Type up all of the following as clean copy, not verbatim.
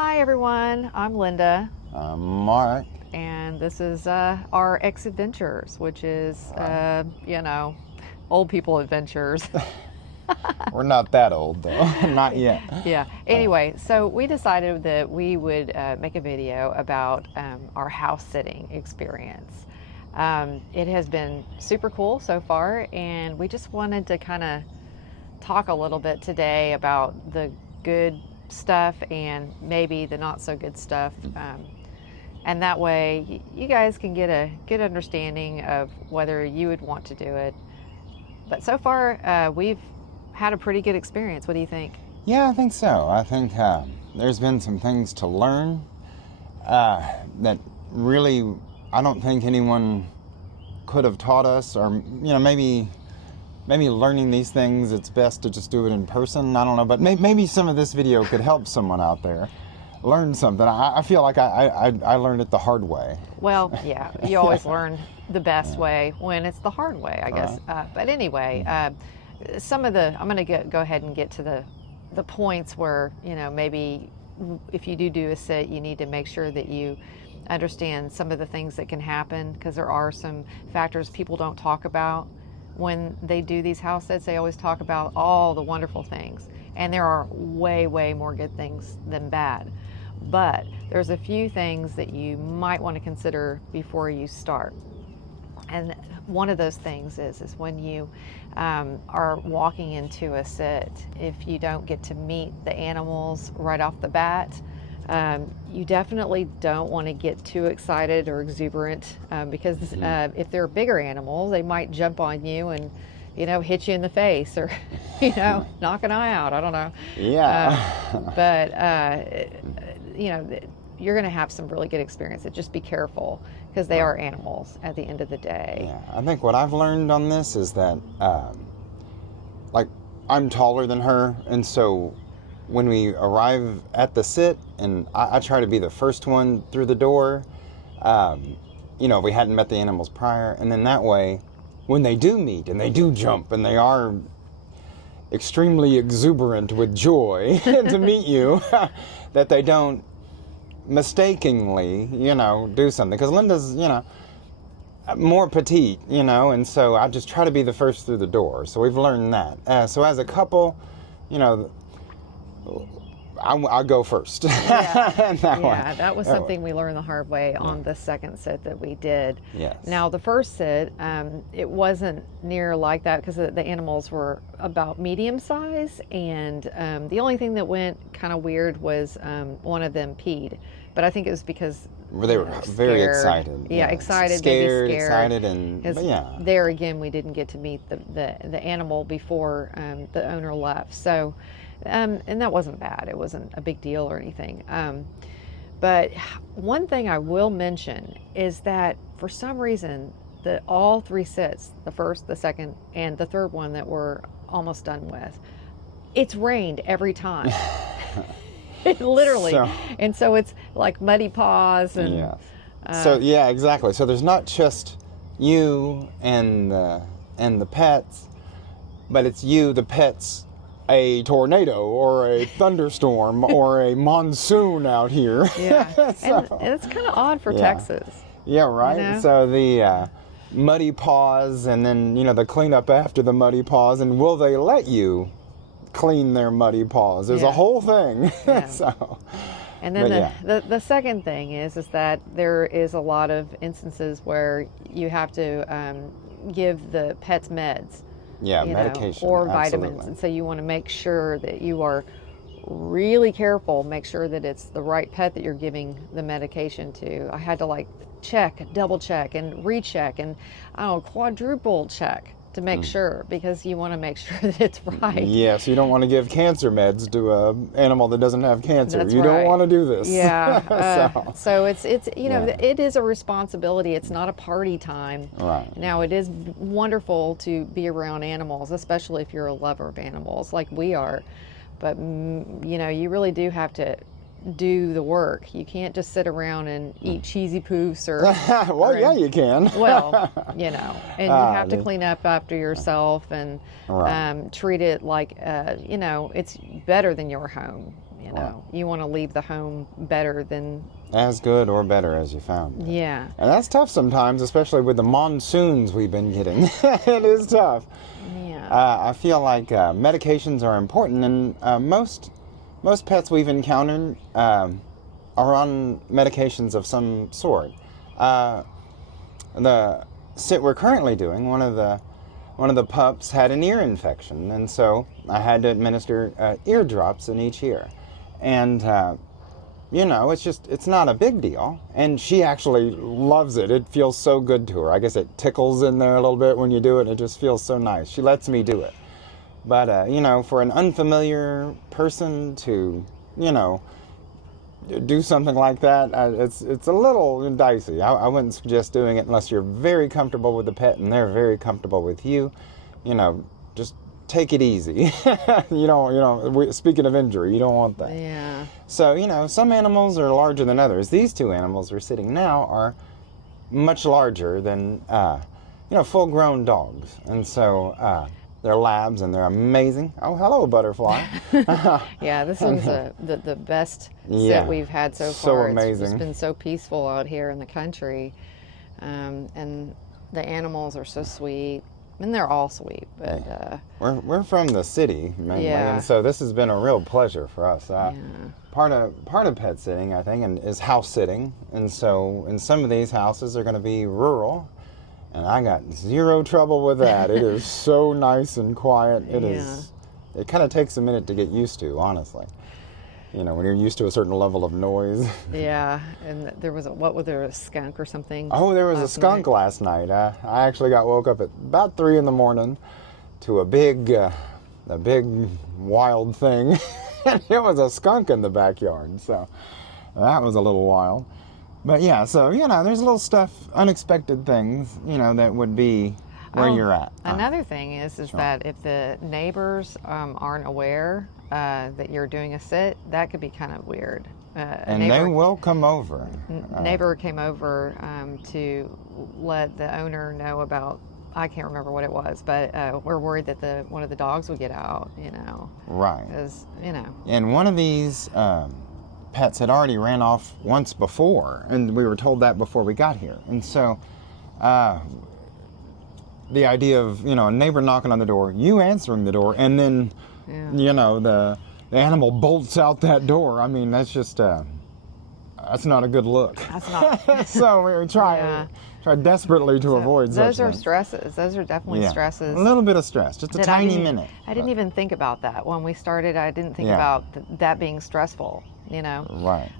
Hi everyone, I'm Linda. I'm Mark. And this is our X Adventures, which is, old people adventures. We're not that old though, not yet. Yeah. Anyway, so we decided that we would make a video about our house sitting experience. It has been super cool so far, and we just wanted to kind of talk a little bit today about the good stuff and maybe the not so good stuff. And that way you guys can get a good understanding of whether you would want to do it. But so far, we've had a pretty good experience. What do you think? Yeah, I think so. I think there's been some things to learn that really I don't think anyone could have taught us, or maybe learning these things, it's best to just do it in person. I don't know, but maybe some of this video could help someone out there learn something. I feel like I learned it the hard way. Well, yeah, you always learn the best way when it's the hard way, I guess. Right. But anyway, I'm going to go ahead and get to the points where, maybe if you do a sit, you need to make sure that you understand some of the things that can happen, because there are some factors people don't talk about when they do these house sits. They always talk about all the wonderful things, and there are way more good things than bad. But there's a few things that you might want to consider before you start. And one of those things is when you are walking into a sit, if you don't get to meet the animals right off the bat, you definitely don't want to get too excited or exuberant, because if they're bigger animals, they might jump on you and hit you in the face, or knock an eye out. I don't know. Yeah. You're going to have some really good experiences. Just be careful, because they are animals at the end of the day. Yeah, I think what I've learned on this is that, I'm taller than her, and so when we arrive at the sit, and I try to be the first one through the door, if we hadn't met the animals prior, and then that way, when they do meet and they do jump and they are extremely exuberant with joy to meet you, that they don't mistakenly, do something. Because Linda's, more petite, and so I just try to be the first through the door. So we've learned that. So as a couple, I'll go first. Yeah, that was something we learned the hard way on the second sit that we did. Yes. Now, the first sit, it wasn't near like that, because the animals were about medium size, and the only thing that went kind of weird was one of them peed. But I think it was because they were very excited. Yeah, excited, scared, maybe scared. excited, and there again, we didn't get to meet the animal before the owner left. So. And that wasn't bad. It wasn't a big deal or anything. But one thing I will mention is that for some reason, all three sits, the first, the second, and the third one that we're almost done with, it's rained every time. Literally. And so it's like muddy paws. And, exactly. So there's not just you and the pets, but it's you, the pets, a tornado or a thunderstorm or a monsoon out here. Yeah, and it's kind of odd for Texas. Yeah, right. So the muddy paws, and then the cleanup after the muddy paws, and will they let you clean their muddy paws? There's a whole thing. Yeah. And then the second thing is that there is a lot of instances where you have to give the pets meds. Medication or vitamins. And so you want to make sure that you are really careful, make sure that it's the right pet that you're giving the medication to. I had to double check and recheck, and quadruple check to make sure, because you want to make sure that it's right. Yes, you don't want to give cancer meds to an animal that doesn't have cancer. That's you don't want to do this. Yeah. So it's it is a responsibility. It's not a party time. Right. Now, it is wonderful to be around animals, especially if you're a lover of animals like we are. But you really do have to do the work. You can't just sit around and eat cheesy poofs or... you can. Well, and you have to clean up after yourself and treat it like, it's better than your home. You know, you want to leave the home better than as good or better as you found it. Yeah. And that's tough sometimes, especially with the monsoons we've been getting. It is tough. Yeah. I feel like medications are important, and most pets we've encountered are on medications of some sort. The sit we're currently doing, one of the pups had an ear infection, and so I had to administer ear drops in each ear. And you know, it's not a big deal, and she actually loves it. It feels so good to her. I guess it tickles in there a little bit when you do it. It just feels so nice. She lets me do it. But you know, for an unfamiliar person to, you know, do something like that, it's a little dicey. I wouldn't suggest doing it unless you're very comfortable with the pet and they're very comfortable with you. You know, just take it easy. Speaking of injury, you don't want that. Yeah. So, you know, some animals are larger than others. These two animals we're sitting now are much larger than, full-grown dogs. And so they're labs, and they're amazing. Oh, hello, butterfly. Yeah, this is the best Yeah, sit we've had so so far. amazing. It's been so peaceful out here in the country. And the animals are so sweet. And they're all sweet, but We're from the city mainly, Yeah. and so this has been a real pleasure for us. yeah. Part of pet sitting, I think, is house sitting, and so in some of these houses are going to be rural, and I got zero trouble with that. It is so nice and quiet. It is. It kind of takes a minute to get used to, honestly. You know, when you're used to a certain level of noise. Yeah, and there was a skunk or something? Oh, there was a last skunk night? last night. I actually got woke up at about 3 in the morning to a big wild thing. And it was a skunk in the backyard, so that was a little wild. But yeah, so, you know, there's little stuff, unexpected things, you know, that would be where you're at. Another thing is that if the neighbors aren't aware that you're doing a sit, that could be kind of weird. And they will come over. Neighbor came over to let the owner know about, I can't remember what it was, but we're worried that one of the dogs would get out, you know. Right. Because, you know. And one of these pets had already ran off once before, and we were told that before we got here. And so the idea of, you know, a neighbor knocking on the door, you answering the door, and then, you know, the animal bolts out that door. I mean, that's just, that's not a good look. That's not. So we try desperately to avoid such Those are things. stresses. Those are definitely stresses. A little bit of stress, just a tiny minute. I didn't even think about that when we started. I didn't think about that being stressful, you know. Right.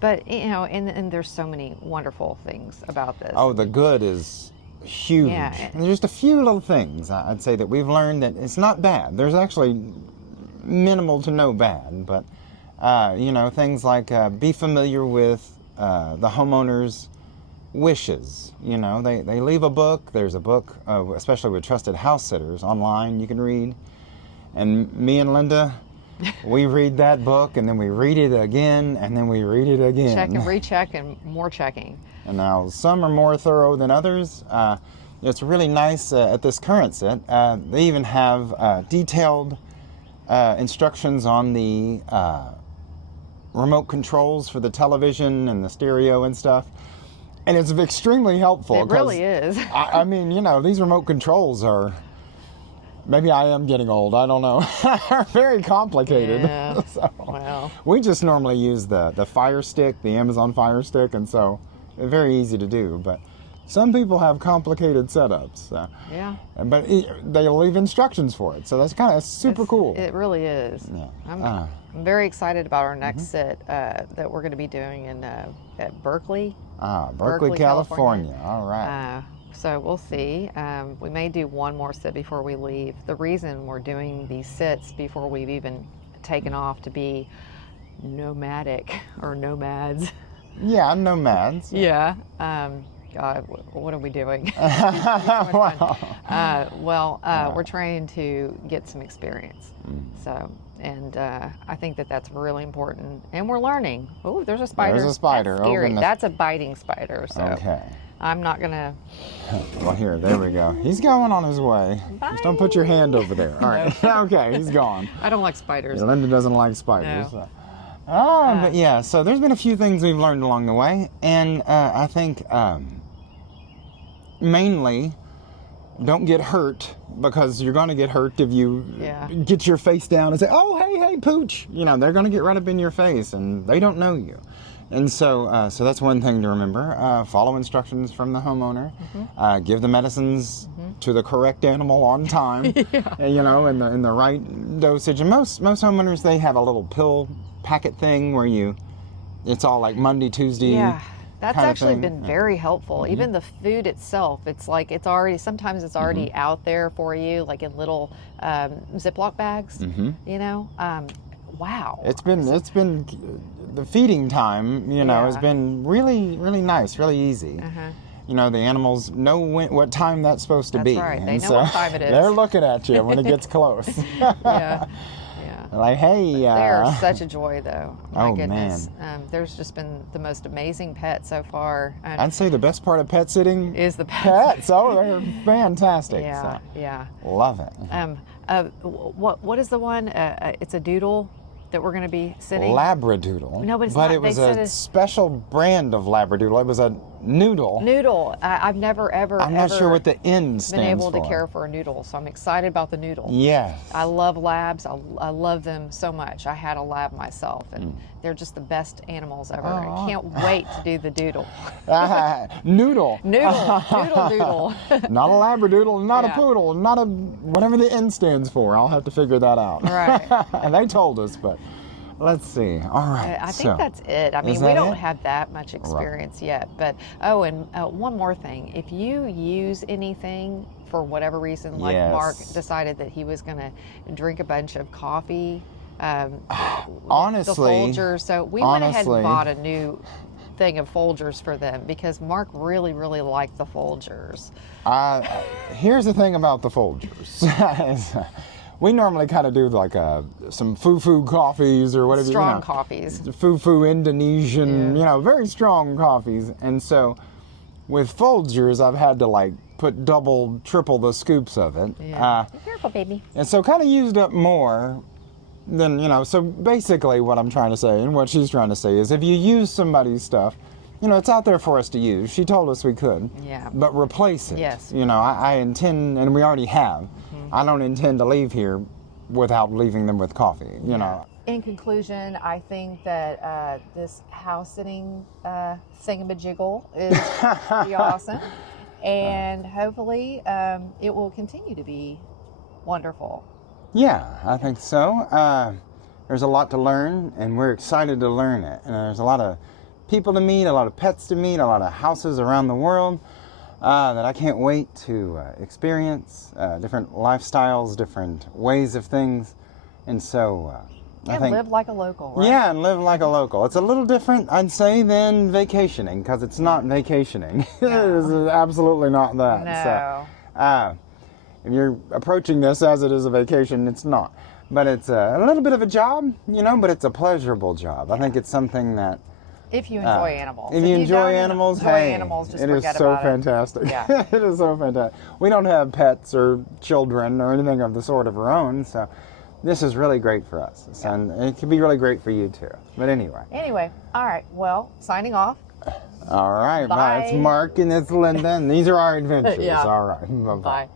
But, you know, and there's so many wonderful things about this. Oh, the good is huge. Yeah. And there's just a few little things I'd say that we've learned that it's not bad. There's actually minimal to no bad, but you know, things like be familiar with the homeowner's wishes. You know, they leave a book. There's a book, especially with trusted house sitters online you can read. And me and Linda, we read that book, and then we read it again, and then we read it again. Check and recheck and more checking. And now some are more thorough than others. It's really nice at this current set. They even have detailed instructions on the remote controls for the television and the stereo and stuff. And it's extremely helpful. It really is. I mean, you know, these remote controls are, maybe I am getting old, I don't know, are very complicated. Yeah. So Wow. we just normally use the Fire Stick, the Amazon Fire Stick, and so it's very easy to do. But some people have complicated setups. Yeah. But they leave instructions for it, so that's kind of super cool. It really is. Yeah. I'm very excited about our next sit that we're going to be doing at Berkeley. Berkeley, California. All right. So we'll see. We may do one more sit before we leave. The reason we're doing these sits before we've even taken off to be nomadic or nomads. Yeah, nomads. Yeah. God, what are we doing? We're trying to get some experience. So, and I think that's really important. And we're learning. Oh, there's a spider. There's a spider. That's scary. Oh, that's a biting spider. So okay. I'm not gonna. Well, there we go. He's going on his way. Bye. Just don't put your hand over there. All right. Okay, he's gone. I don't like spiders. Linda doesn't like spiders. No. But yeah, so there's been a few things we've learned along the way, and I think mainly don't get hurt, because you're going to get hurt if you get your face down and say, oh, hey, pooch. You know, they're going to get right up in your face, and they don't know you. And so so that's one thing to remember. Follow instructions from the homeowner. Give the medicines to the correct animal on time, you know, in the right dosage. And most homeowners, they have a little pill packet thing where it's all like Monday, Tuesday. Yeah. That's actually been very helpful. Even the food itself, it's like sometimes it's already out there for you, like in little Ziploc bags, you know. Wow. It's been the feeding time, you know, has been really, really nice, really easy. You know, the animals know what time that's supposed to be. That's right. They know what time it is. They're looking at you when it gets close. Yeah. Like, hey. They're such a joy, though. My goodness. Man. There's just been the most amazing pet so far. I'd say the best part of pet sitting is the pets. Oh, they're fantastic. Yeah, so, love it. What is the one? It's a doodle that we're going to be sitting? Labradoodle. No, but it's not. It was a special brand of Labradoodle. It was a noodle. Noodle. I've never, ever, I'm not sure what the N stands for. Been able to care for a noodle, so I'm excited about the noodle. Yes. I love labs. I love them so much. I had a lab myself, and they're just the best animals ever. I can't wait to do the doodle. Noodle. Doodle. Not a Labradoodle, not a poodle, not a whatever the N stands for. I'll have to figure that out. Right. And they told us, but let's see. All right. I think that's it. I mean, we don't have that much experience yet. But, and one more thing. If you use anything for whatever reason, like Mark decided that he was going to drink a bunch of coffee, honestly, the Folgers. So we went ahead and bought a new thing of Folgers for them because Mark really, really liked the Folgers. Here's the thing about the Folgers. We normally kind of do like some foo-foo coffees or whatever. Strong coffees. Foo-foo Indonesian, you know, very strong coffees. And so with Folgers, I've had to like put double, triple the scoops of it. Yeah. Be careful, baby. And so kind of used up more than, you know, so basically what I'm trying to say and what she's trying to say is if you use somebody's stuff, you know, it's out there for us to use. She told us we could. Yeah. But replace it. Yes. You know, I intend, and we already have, I don't intend to leave here without leaving them with coffee, you know. In conclusion, I think that this house sitting thingamajiggle is pretty awesome. And hopefully it will continue to be wonderful. Yeah, I think so. There's a lot to learn, and we're excited to learn it. And there's a lot of people to meet, a lot of pets to meet, a lot of houses around the world that I can't wait to experience, different lifestyles, different ways of things. And so I think, live like a local, right? Yeah, and live like a local. It's a little different, I'd say, than vacationing, because it's not vacationing. No. It is absolutely not that. No. So, if you're approaching this as it is a vacation, it's not. But it's a little bit of a job, you know, but it's a pleasurable job. I think it's something that... If you enjoy animals. If you enjoy animals, just it is forget so about fantastic. it. Yeah. It is so fantastic. We don't have pets or children or anything of the sort of our own, so this is really great for us. Yeah. And it can be really great for you too. But anyway. All right. Well, signing off. All right. Bye. It's Mark and it's Linda, and these are our adventures. Yeah. All right. Bye-bye. Bye.